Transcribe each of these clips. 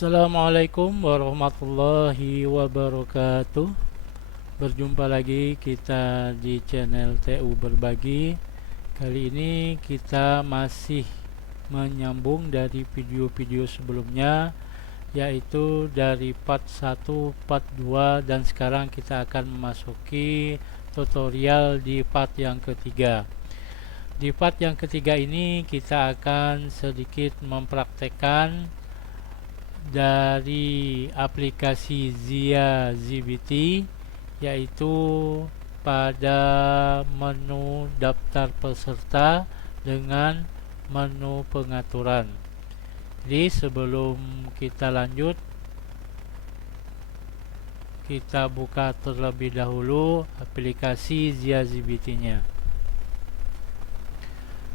Assalamualaikum warahmatullahi wabarakatuh. Berjumpa lagi kita di channel TU Berbagi. Kali ini kita masih menyambung dari video-video sebelumnya, yaitu dari part 1, part 2, dan sekarang kita akan memasuki tutorial di part yang ketiga. Di part yang ketiga ini kita akan sedikit mempraktekkan dari aplikasi Zia ZBT, yaitu pada menu daftar peserta dengan menu pengaturan. Jadi sebelum kita lanjut, kita buka terlebih dahulu aplikasi Zia ZBT-nya.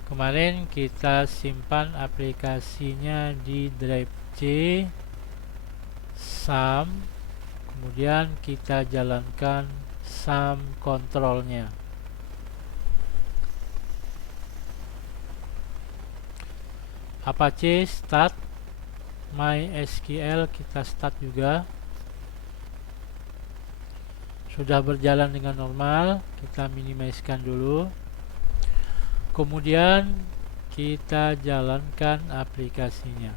Kemarin kita simpan aplikasinya di drive C, SAM, kemudian kita jalankan SAM kontrolnya. Apache start, MySQL kita start juga. Sudah berjalan dengan normal, kita minimizekan dulu. Kemudian kita jalankan aplikasinya.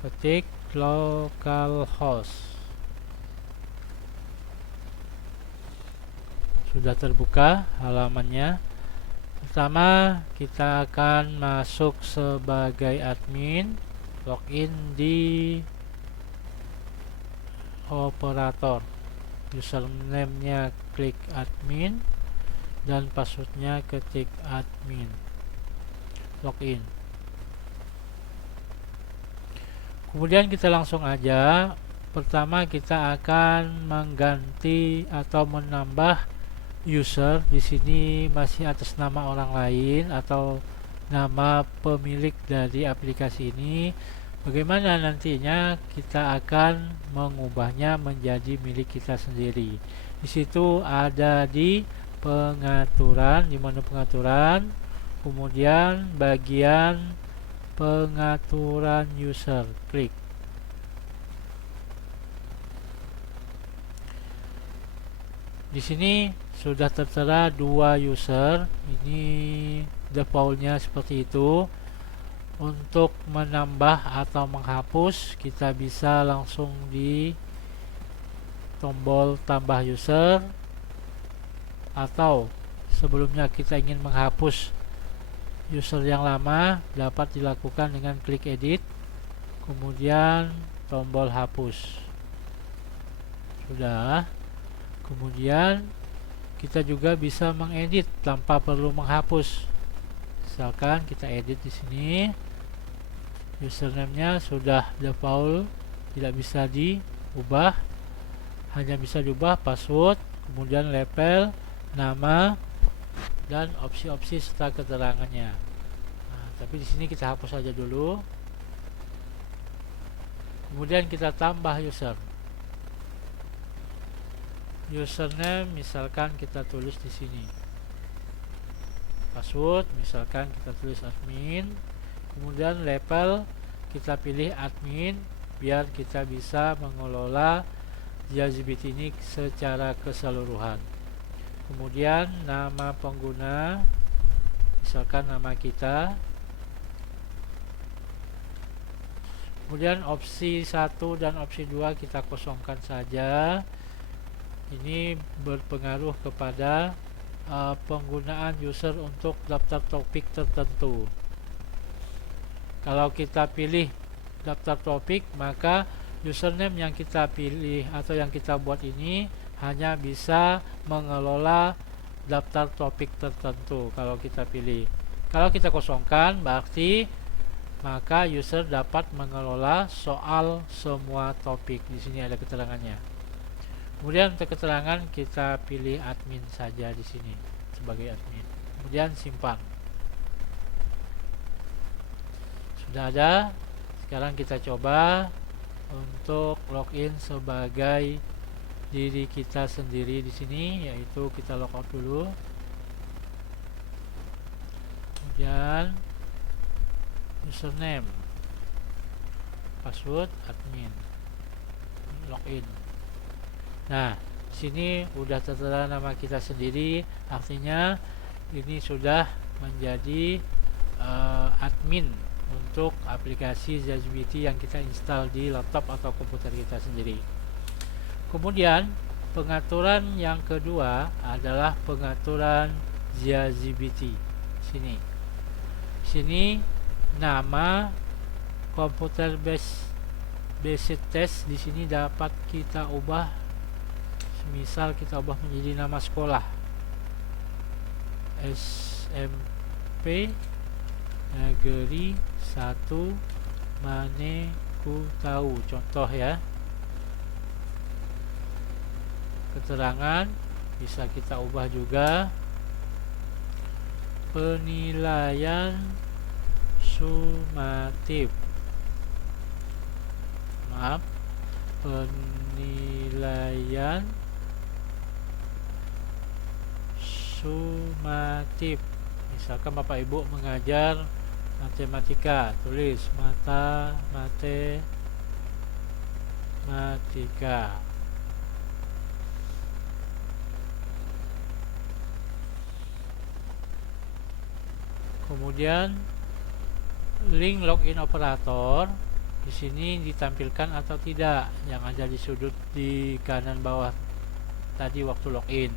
Ketik localhost. Sudah terbuka halamannya. Pertama, kita akan masuk sebagai admin, login di operator. Username-nya klik admin dan passwordnya ketik admin. Login. Kemudian kita langsung aja. Pertama kita akan mengganti atau menambah user. Di sini masih atas nama orang lain atau nama pemilik dari aplikasi ini. Bagaimana nantinya kita akan mengubahnya menjadi milik kita sendiri. Di situ ada di pengaturan, di menu pengaturan, kemudian bagian pengaturan user, klik. Di sini sudah tertera dua user. Ini defaultnya seperti itu. Untuk menambah atau menghapus, kita bisa langsung di tombol tambah user, atau sebelumnya kita ingin menghapus user yang lama, dapat dilakukan dengan klik edit, kemudian tombol hapus. Sudah. Kemudian kita juga bisa mengedit tanpa perlu menghapus. Misalkan kita edit di sini, username-nya sudah default, tidak bisa diubah, hanya bisa diubah password, kemudian label, nama, dan opsi-opsi serta keterangannya. Nah, tapi di sini kita hapus saja dulu. Kemudian kita tambah user. Username misalkan kita tulis di sini. Password misalkan kita tulis admin. Kemudian label kita pilih admin biar kita bisa mengelola Zia ZBT ini secara keseluruhan. Kemudian nama pengguna misalkan nama kita. Kemudian opsi 1 dan opsi 2 kita kosongkan saja. Ini berpengaruh kepada penggunaan user untuk daftar topik tertentu. Kalau kita pilih daftar topik, maka username yang kita pilih atau yang kita buat ini hanya bisa mengelola daftar topik tertentu kalau kita pilih. Kalau kita kosongkan, berarti maka user dapat mengelola soal semua topik. Di sini ada keterangannya. Kemudian untuk keterangan kita pilih admin saja di sini sebagai admin. Kemudian simpan. Sudah ada. Sekarang kita coba untuk login sebagai diri kita sendiri di sini, yaitu kita logout dulu. Kemudian username, password admin, login. Nah, sini udah tertera nama kita sendiri, artinya ini sudah menjadi admin untuk aplikasi ZiaGPT yang kita install di laptop atau komputer kita sendiri. Kemudian pengaturan yang kedua adalah pengaturan ZiaGPT. Sini nama komputer basic test di sini dapat kita ubah. Misal kita ubah menjadi nama sekolah, SMP Negeri 1 Manekutau, contoh ya. Keterangan bisa kita ubah juga. Penilaian sumatif, penilaian sumatif. Misalkan Bapak Ibu mengajar matematika, tulis matematika. Kemudian link login operator di sini ditampilkan atau tidak, yang ada di sudut di kanan bawah tadi waktu login.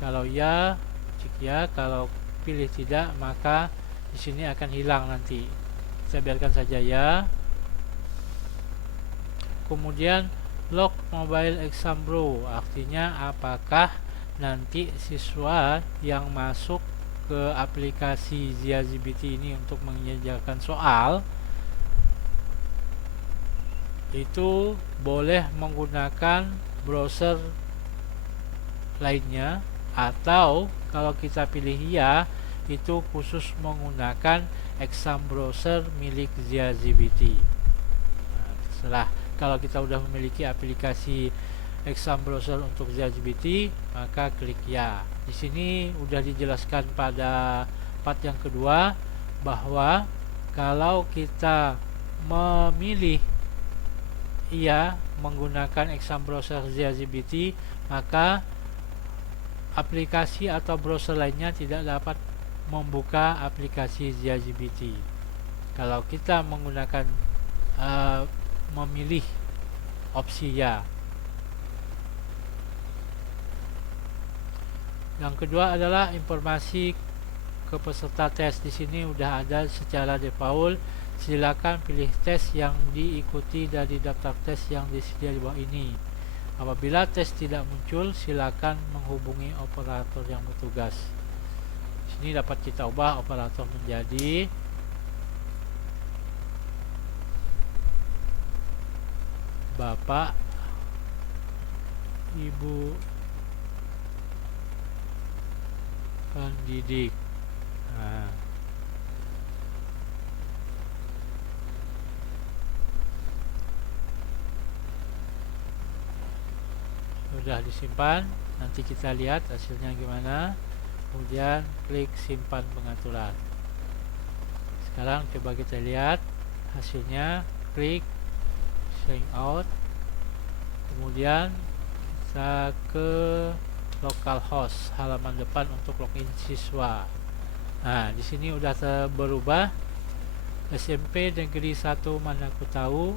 Kalau ya, cek ya. Kalau pilih tidak, maka di sini akan hilang nanti. Saya biarkan saja ya. Kemudian log mobile exam bro, artinya apakah nanti siswa yang masuk ke aplikasi ZiaGPT ini untuk mengerjakan soal itu boleh menggunakan browser lainnya, atau kalau kita pilih ya, itu khusus menggunakan exam browser milik ZiaGPT. Nah, terserah. Kalau kita udah memiliki aplikasi exam browser untuk ZiaGPT, maka klik ya. Di sini udah dijelaskan pada part yang kedua bahwa kalau kita memilih iya menggunakan exam browser ZiaGPT, maka aplikasi atau browser lainnya tidak dapat membuka aplikasi ZiaGPT. Kalau kita menggunakan memilih opsi ya. Yang kedua adalah informasi ke peserta tes. Di sini udah ada secara default. Silakan pilih tes yang diikuti dari daftar tes yang disediakan di bawah ini. Apabila tes tidak muncul, silakan menghubungi operator yang bertugas. Di sini dapat kita ubah operator menjadi Bapak, Ibu pendidik. Nah, sudah disimpan, nanti kita lihat hasilnya gimana. Kemudian klik simpan pengaturan. Sekarang coba kita lihat hasilnya, klik sign out. Kemudian kita ke localhost, halaman depan untuk login siswa. Nah, di sini udah berubah. SMP Negeri 1 Manekutau,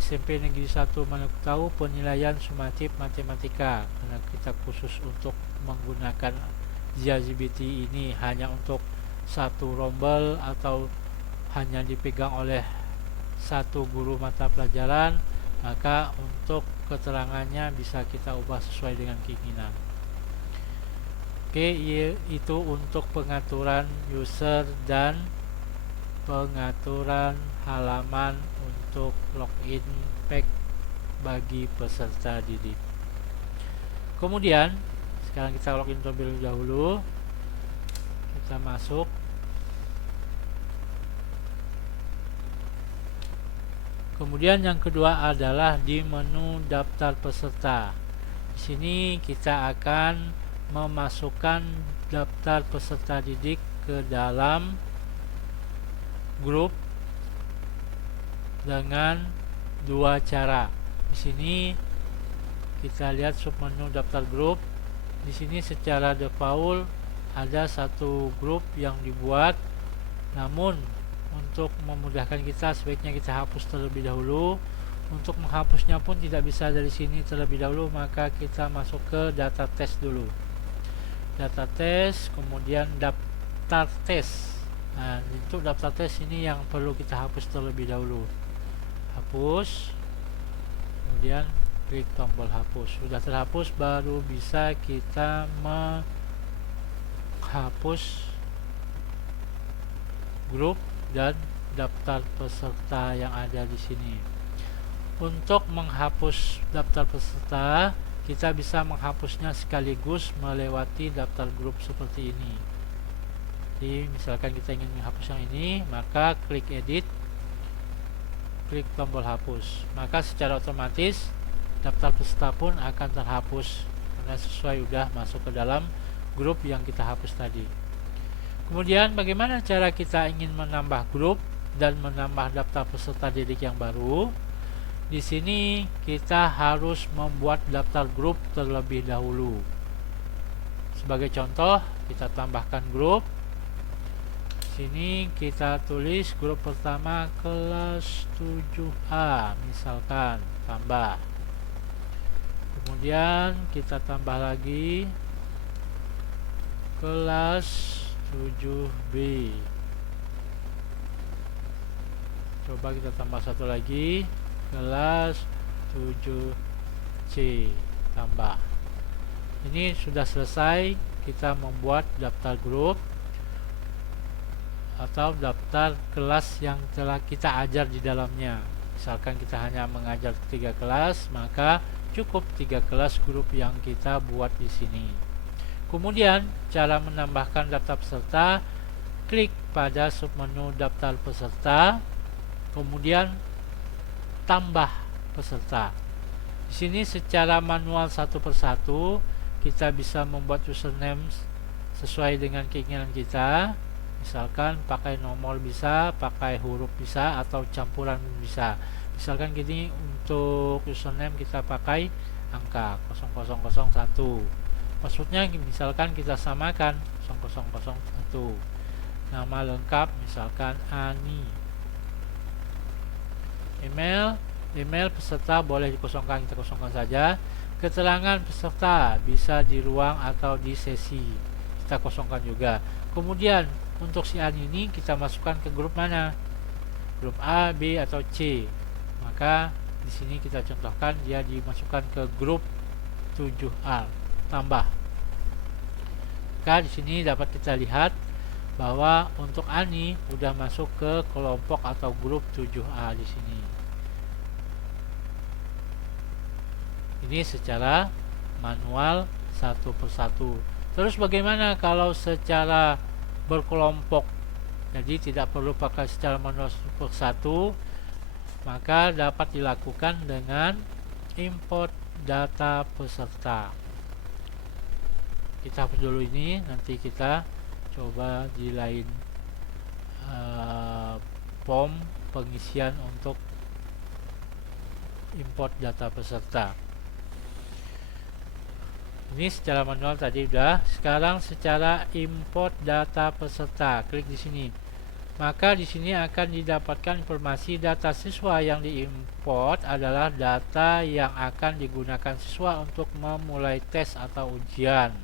SMP Negeri 1 Manekutau, penilaian sumatif matematika. Karena kita khusus untuk menggunakan ZiaGPT ini hanya untuk satu rombel atau hanya dipegang oleh satu guru mata pelajaran, maka untuk keterangannya bisa kita ubah sesuai dengan keinginan. Oke, itu untuk pengaturan user dan pengaturan halaman untuk login pack bagi peserta didik. Kemudian sekarang kita login terlebih dahulu. Kita masuk. Kemudian yang kedua adalah di menu daftar peserta. Di sini kita akan memasukkan daftar peserta didik ke dalam grup dengan dua cara. Di sini kita lihat submenu daftar grup. Di sini secara default ada satu grup yang dibuat, namun untuk memudahkan kita sebaiknya kita hapus terlebih dahulu. Untuk menghapusnya pun tidak bisa dari sini terlebih dahulu, maka kita masuk ke data test dulu. Data test, kemudian daftar test. Nah, untuk daftar test ini yang perlu kita hapus terlebih dahulu. Hapus, kemudian klik tombol hapus. Sudah terhapus, baru bisa kita menghapus grup dan daftar peserta yang ada di sini. Untuk menghapus daftar peserta, kita bisa menghapusnya sekaligus melewati daftar grup seperti ini. Jadi misalkan kita ingin menghapus yang ini, maka klik edit, klik tombol hapus, maka secara otomatis daftar peserta pun akan terhapus karena sesuai udah masuk ke dalam grup yang kita hapus tadi. Kemudian bagaimana cara kita ingin menambah grup dan menambah daftar peserta didik yang baru? Di sini kita harus membuat daftar grup terlebih dahulu. Sebagai contoh, kita tambahkan grup. Sini kita tulis grup pertama kelas 7A, misalkan, tambah. Kemudian kita tambah lagi kelas 7B. Coba kita tambah satu lagi, kelas 7C, tambah. Ini sudah selesai kita membuat daftar grup atau daftar kelas yang telah kita ajar di dalamnya. Misalkan kita hanya mengajar 3 kelas, maka cukup 3 kelas grup yang kita buat di sini. Kemudian cara menambahkan daftar peserta, klik pada submenu daftar peserta, kemudian tambah peserta. Di sini secara manual satu persatu kita bisa membuat username sesuai dengan keinginan kita. Misalkan pakai nomor bisa, pakai huruf bisa, atau campuran bisa. Misalkan gini, untuk username kita pakai angka 0001. Maksudnya misalkan kita samakan 0001. Nama lengkap misalkan Ani. Email peserta boleh dikosongkan, kita kosongkan saja. Keterangan peserta bisa di ruang atau di sesi, kita kosongkan juga. Kemudian untuk si Ani ini kita masukkan ke grup mana? Grup A, B atau C. Maka di sini kita contohkan dia dimasukkan ke grup 7A, tambah. Maka di sini dapat kita lihat bahwa untuk Ani udah masuk ke kelompok atau grup 7A di sini. Ini secara manual satu persatu. Terus bagaimana kalau secara berkelompok? Jadi tidak perlu pakai secara manual satu persatu, maka dapat dilakukan dengan import data peserta. Kita hapus dulu ini, nanti kita coba di lain form pengisian untuk import data peserta. Ini secara manual tadi udah. Sekarang secara import data peserta, klik di sini. Maka di sini akan didapatkan informasi data siswa yang diimport adalah data yang akan digunakan siswa untuk memulai tes atau ujian.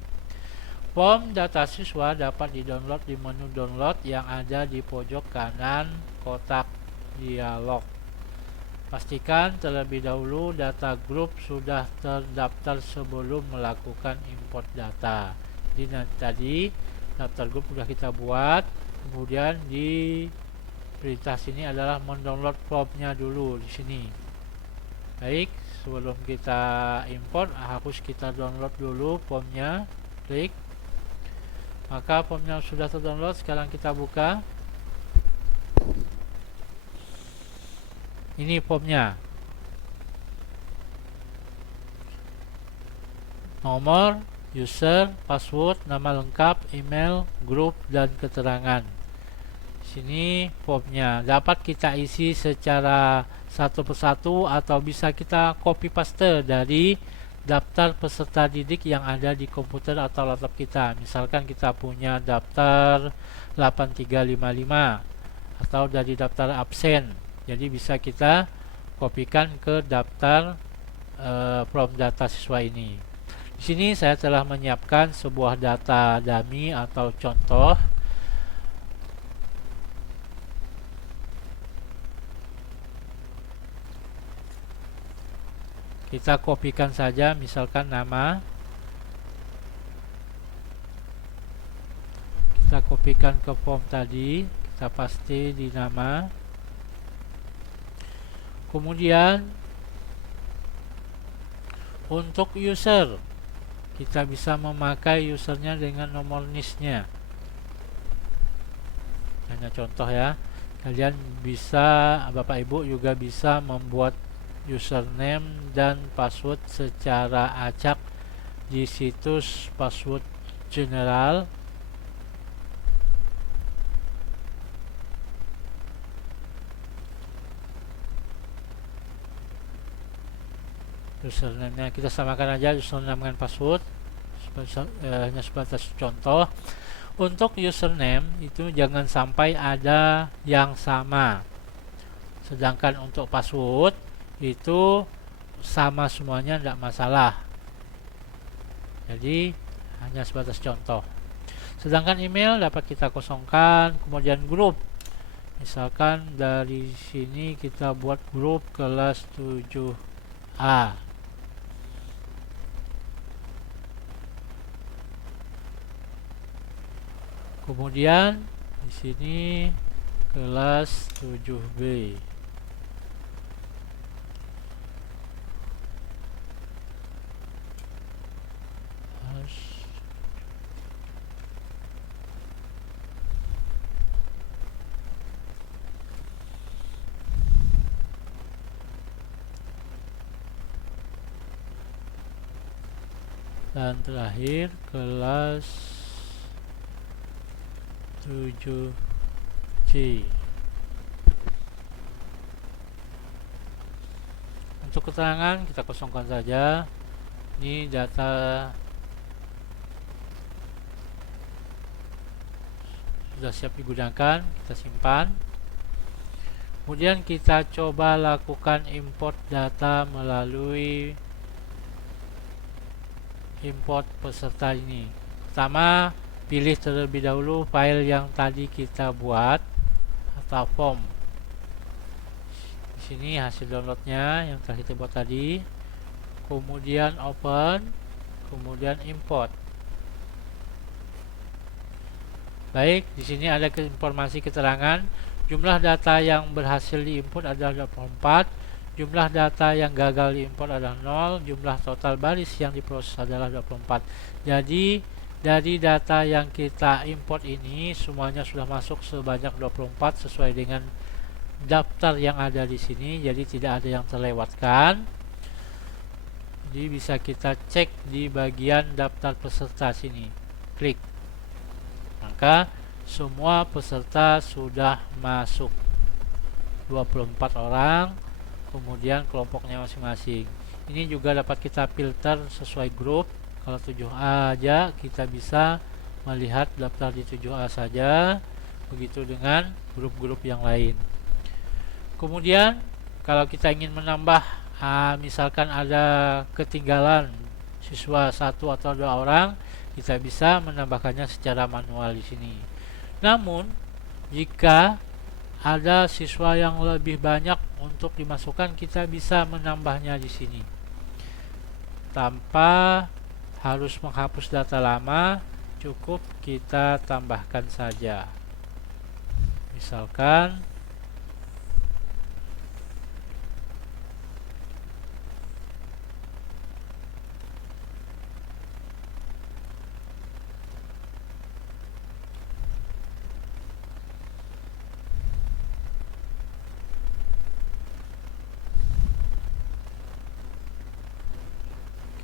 Form data siswa dapat di-download di menu download yang ada di pojok kanan kotak dialog. Pastikan terlebih dahulu data grup sudah terdaftar sebelum melakukan import data. Jadi tadi daftar grup sudah kita buat, kemudian di perintah sini adalah mendownload formnya dulu di sini. Baik, sebelum kita import harus kita download dulu formnya. Klik. Maka formnya sudah terdownload, sekarang kita buka. Ini formnya. Nomor, user, password, nama lengkap, email, grup, dan keterangan. Sini formnya dapat kita isi secara satu persatu atau bisa kita copy paste dari daftar peserta didik yang ada di komputer atau laptop kita. Misalkan kita punya daftar 8355 atau dari daftar absen. Jadi bisa kita kopikan ke daftar from data siswa ini. Di sini saya telah menyiapkan sebuah data dummy atau contoh. Kita kopikan saja, misalkan nama. Kita kopikan ke form tadi, kita paste di nama. Kemudian untuk user, kita bisa memakai usernya dengan nomor NIS-nya. Hanya contoh ya. Kalian bisa, Bapak Ibu juga bisa membuat username dan password secara acak di situs password general. Username-nya kita samakan aja username dengan password, hanya sebatas contoh. Untuk username itu jangan sampai ada yang sama, sedangkan untuk password itu sama semuanya, tidak masalah. Jadi hanya sebatas contoh. Sedangkan email dapat kita kosongkan. Kemudian grup, misalkan dari sini kita buat grup kelas 7A. Kemudian di sini kelas 7B. Dan terakhir kelas 7C. Untuk keterangan kita kosongkan saja. Ini data sudah siap digunakan, kita simpan. Kemudian kita coba lakukan import data melalui import peserta ini. Pertama, pilih terlebih dahulu file yang tadi kita buat atau form. Di sini hasil downloadnya yang telah kita buat tadi. Kemudian open, kemudian import. Baik, di sini ada informasi keterangan. Jumlah data yang berhasil diimport adalah 24. Jumlah data yang gagal diimport adalah 0. Jumlah total baris yang diproses adalah 24. Jadi dari data yang kita import ini semuanya sudah masuk sebanyak 24 sesuai dengan daftar yang ada di sini. Jadi tidak ada yang terlewatkan. Jadi bisa kita cek di bagian daftar peserta sini. Klik. Maka semua peserta sudah masuk. 24 orang. Kemudian kelompoknya masing-masing. Ini juga dapat kita filter sesuai grup. Kalau 7A aja kita bisa melihat daftar di 7A saja. Begitu dengan grup-grup yang lain. Kemudian kalau kita ingin menambah, misalkan ada ketinggalan siswa 1 atau 2 orang, kita bisa menambahkannya secara manual di sini. Namun jika ada siswa yang lebih banyak untuk dimasukkan, kita bisa menambahnya di sini tanpa harus menghapus data lama. Cukup kita tambahkan saja. Misalkan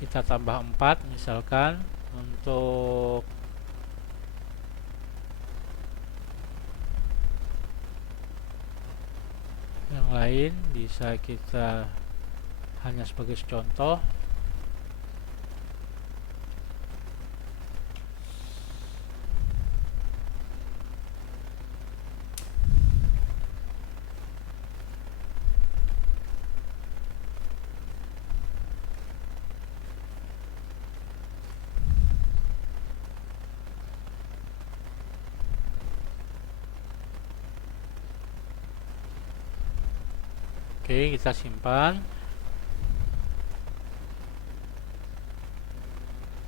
kita tambah 4 misalkan untuk lain bisa kita hanya sebagai contoh. Oke, kita simpan.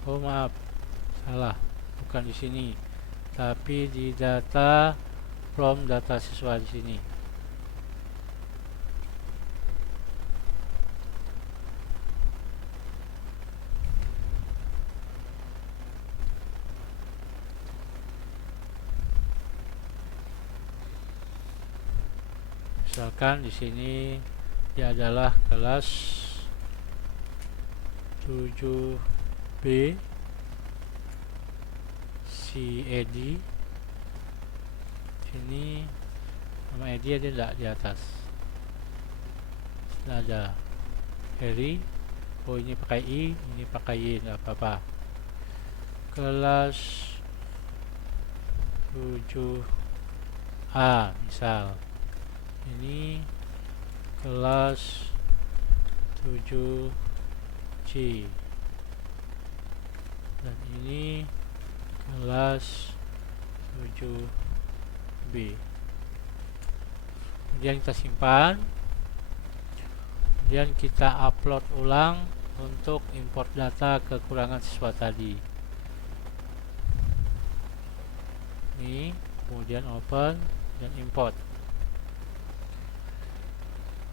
Oh maaf, salah, bukan di sini, tapi di data from data siswa di sini. Misalkan di sini dia adalah kelas 7B, si Edi. Sini nama Edi ada tidak di atas? Tidak ada. Harry, oh ini pakai I, ini pakai Y, tidak apa-apa. Kelas 7A misal. Ini kelas 7C dan ini kelas 7B. Kemudian kita simpan, kemudian kita upload ulang untuk import data kekurangan siswa tadi. Ini kemudian open dan import.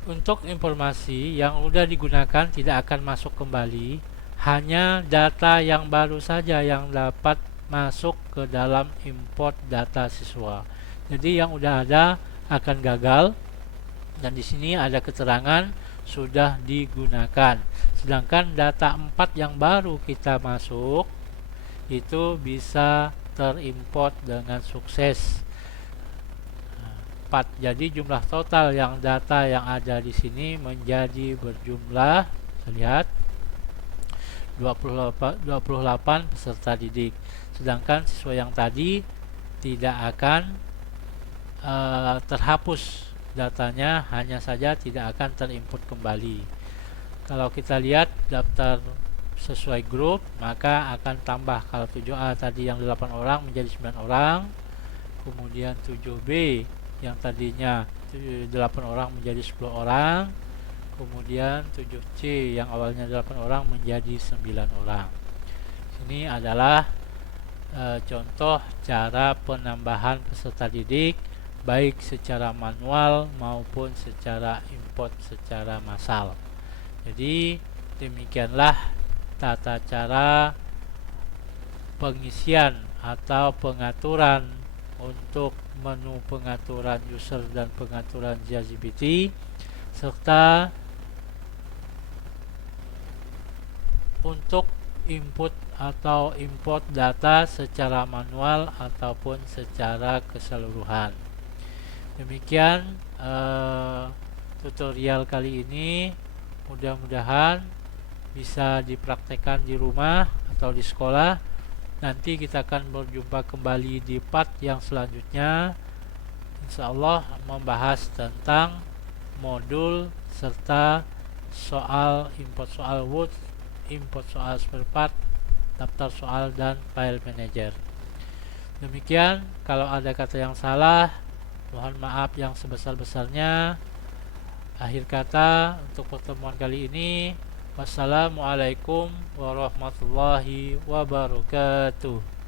Untuk informasi yang sudah digunakan tidak akan masuk kembali, hanya data yang baru saja yang dapat masuk ke dalam import data siswa. Jadi yang sudah ada akan gagal, dan di sini ada keterangan sudah digunakan. Sedangkan data 4 yang baru kita masuk itu bisa terimport dengan sukses. Jadi jumlah total yang data yang ada di sini menjadi berjumlah, lihat, 28 peserta didik. Sedangkan siswa yang tadi tidak akan terhapus datanya, hanya saja tidak akan terinput kembali. Kalau kita lihat daftar sesuai grup, maka akan tambah. Kalau 7A tadi yang 8 orang menjadi 9 orang, kemudian 7B yang tadinya 8 orang menjadi 10 orang, kemudian 7C yang awalnya 8 orang menjadi 9 orang. Ini adalah contoh cara penambahan peserta didik baik secara manual maupun secara import secara massal. Jadi demikianlah tata cara pengisian atau pengaturan untuk menu pengaturan user dan pengaturan ChatGPT, serta untuk input atau import data secara manual ataupun secara keseluruhan. Demikian tutorial kali ini, mudah-mudahan bisa dipraktekkan di rumah atau di sekolah. Nanti kita akan berjumpa kembali di part yang selanjutnya, insya Allah membahas tentang modul serta soal, import soal Word, import soal spare part, daftar soal, dan file manager. Demikian, kalau ada kata yang salah, mohon maaf yang sebesar-besarnya. Akhir kata untuk pertemuan kali ini, wassalamualaikum warahmatullahi wabarakatuh.